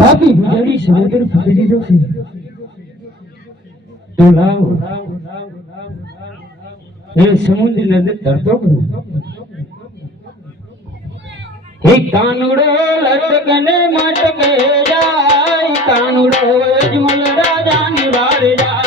પાપી ગુજારી સમુદ્ર ફૂટી દીધો છે તો લાવ. એ સમુદ્ર નદી તરતો કરું એ કાનુડો લટકને મટકે જાય. કાનુડો અજમલ રાજાની વારે જાય.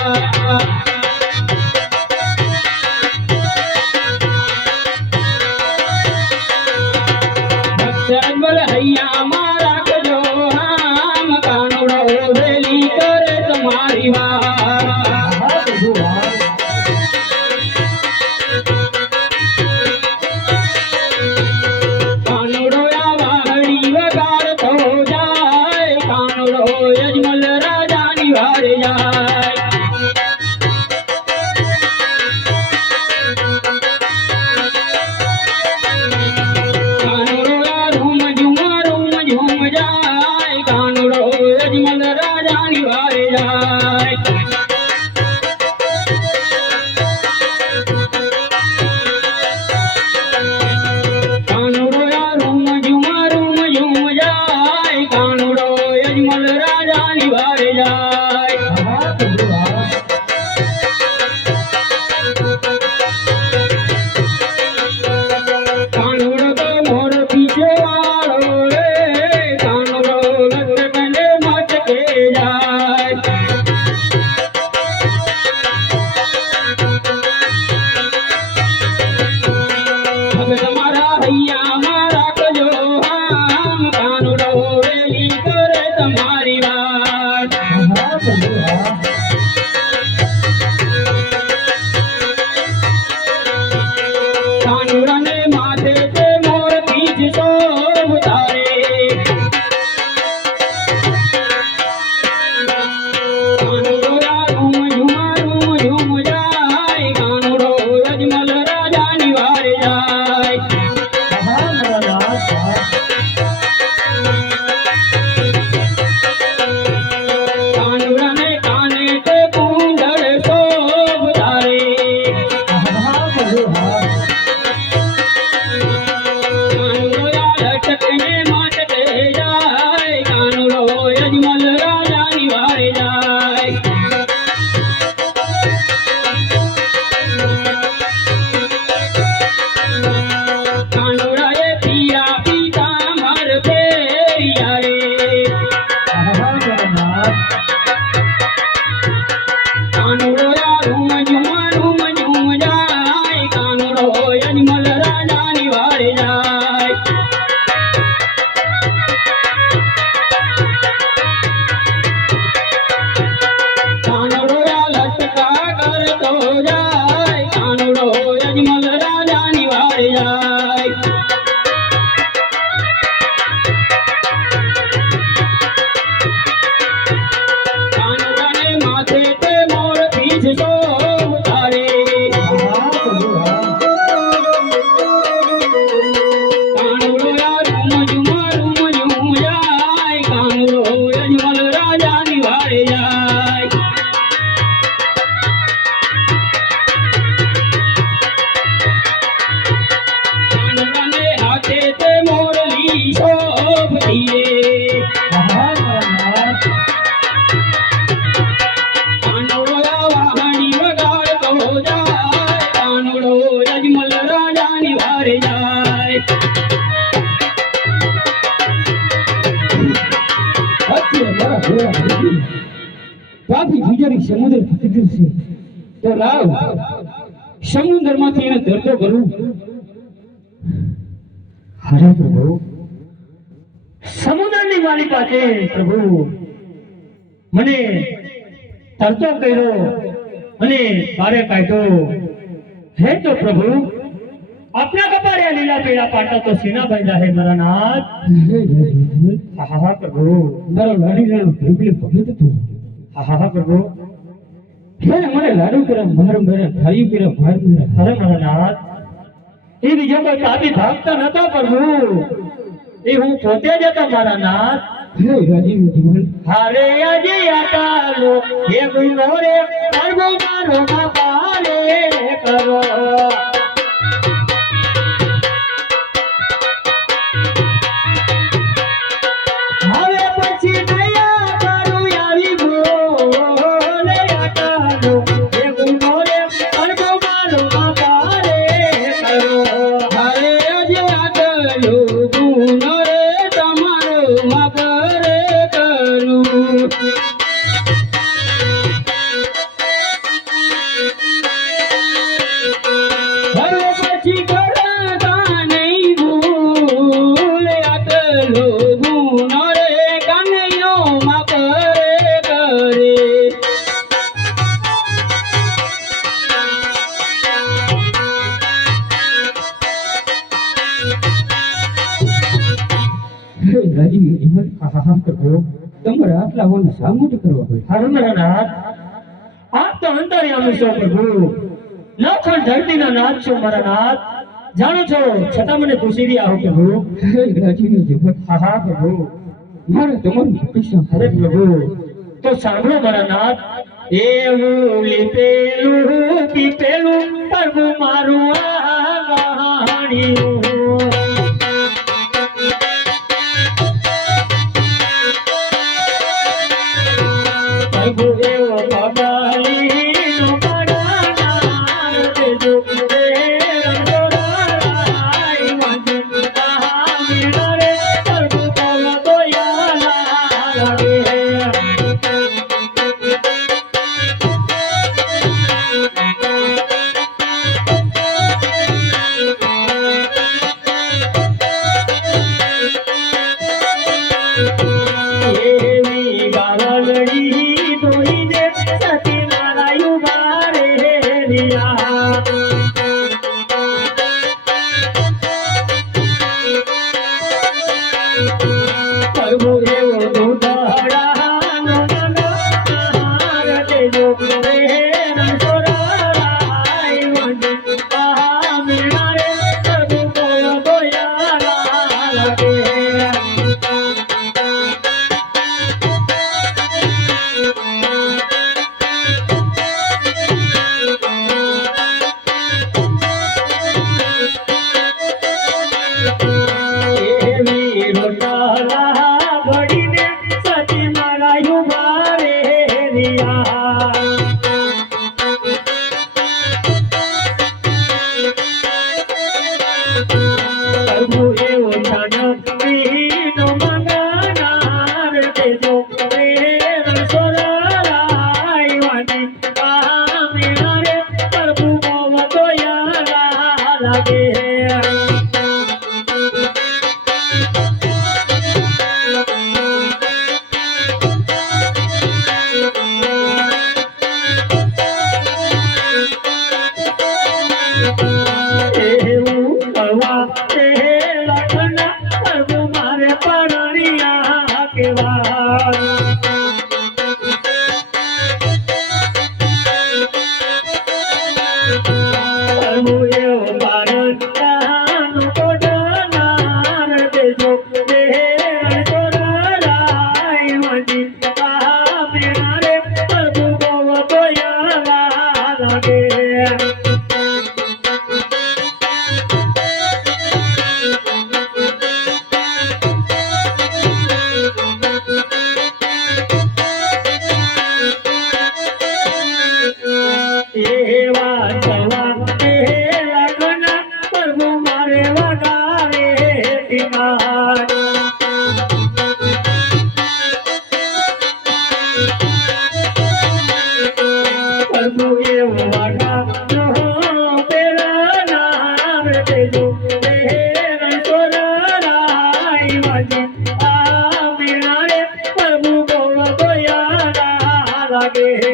કાફી ગુજરી સમુદ્ર ફૂટી છે તો રાવ સમુદ્રમાંથી એને ધરતો કરું. હરે પ્રભુ. સમુદ્રની મારી પાસે પ્રભુ. મને તરતો કર્યો અને મારે કાઢ્યો. હે તો પ્રભુ આપના કપાળે લીલા પીળા પાટા તો સીના બાંધ્યા હે મારા નાથ. હા હા પ્રભુ. મારો લાડી લાડુ ભીગલી ભગત તું હા હા પ્રભુ. હે મને લાડુ કરે માર મેરે થાયું કરે માર મેરે હરે મારા નાથ. એ બીજો કોઈ પાપી ભાગતા નતા પ્રભુ. એ હું પોતે જ હતો મારા નાથ. હારે આજે આટાલો હે ગુનો રે પ્રભુ મારો બાપાલે તમારે આટલા હોને સામુજ કરવા હોય હરમરનાથ આપ તો અંતર્યામી છો પ્રભુ લાખણ ધરતીના નાથ છો મારા નાથ. જાણો છો છતાં મને ખુશી રહ્યા હો પ્રભુ. રાજીને જીવન હા પ્રભુ. મારે તમારું પ્રશ્ન કરે પ્રભુ તો સાંભળો મારા નાથ. હું લીપેલું પીપેલું પ્રભુ મારું આ વાણીયું 啊。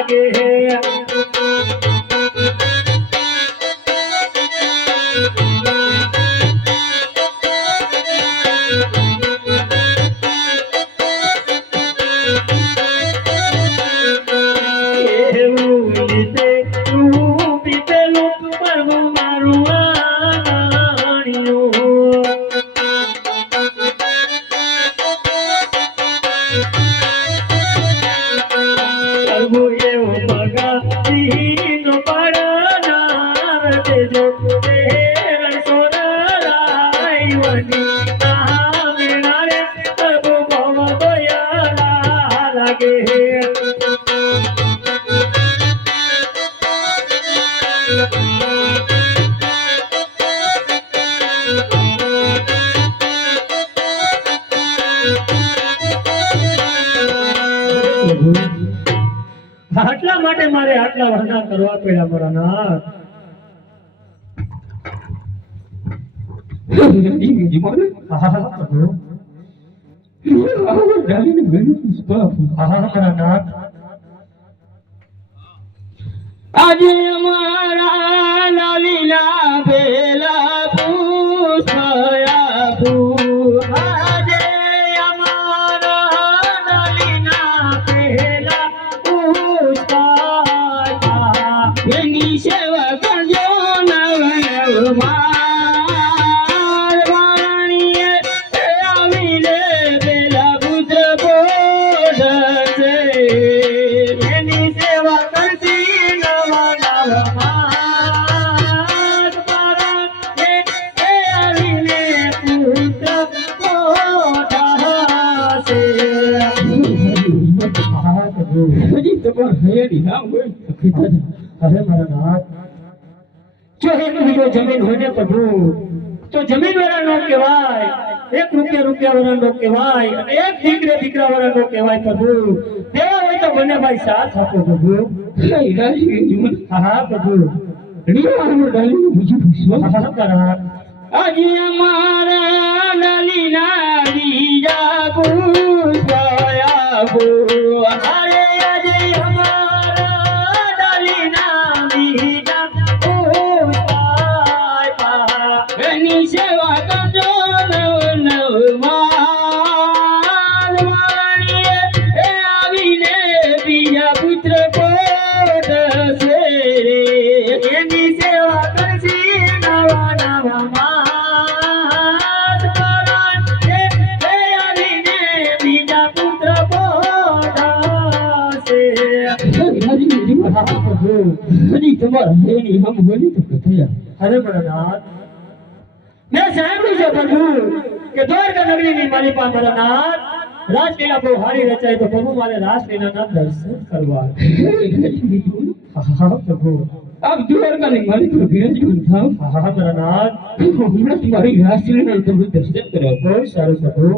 লাগে માટે મારે આટલા વરના કરવા પડ્યા મારા નાથ. ઈ તમાર ના હોય. તો અરે મારા નાથ જો એનું બીજો જમીન હોય ને પ્રભુ તો જમીન વાળા નો કહેવાય એક રૂપિયા રૂપિયા વાળા નો કહેવાય અને એક દીકરે દીકરા વાળા નો કહેવાય પ્રભુ. દેવા હોય તો બંને ભાઈ સાથ આપો પ્રભુ. કઈ રાજી જીવન. હા હા પ્રભુ રીવારનો ડાલીને બીજું હા પુષ્પયા ફૂલ એની સેવા કરજો માર બીજા પુત્ર પોતશે એની સેવા કરશી નવા નવા મરણ એ મેં સાંભળ્યું છે પ્રભુ કે દ્વારકા નગરીની મારી પાસે નાથ રાજલીલા બહુ હારી રચાય તો પ્રભુ મારે રાસલીલાના દર્શન કરવા. હા પ્રભુ. આપ દ્વારકાની પર બિરાજમાન થાવ. હા પ્રનાથ હમણાં તમારી રાષ્ટ્રીય તમે દર્શન કરવા બહુ સારું પ્રભુ.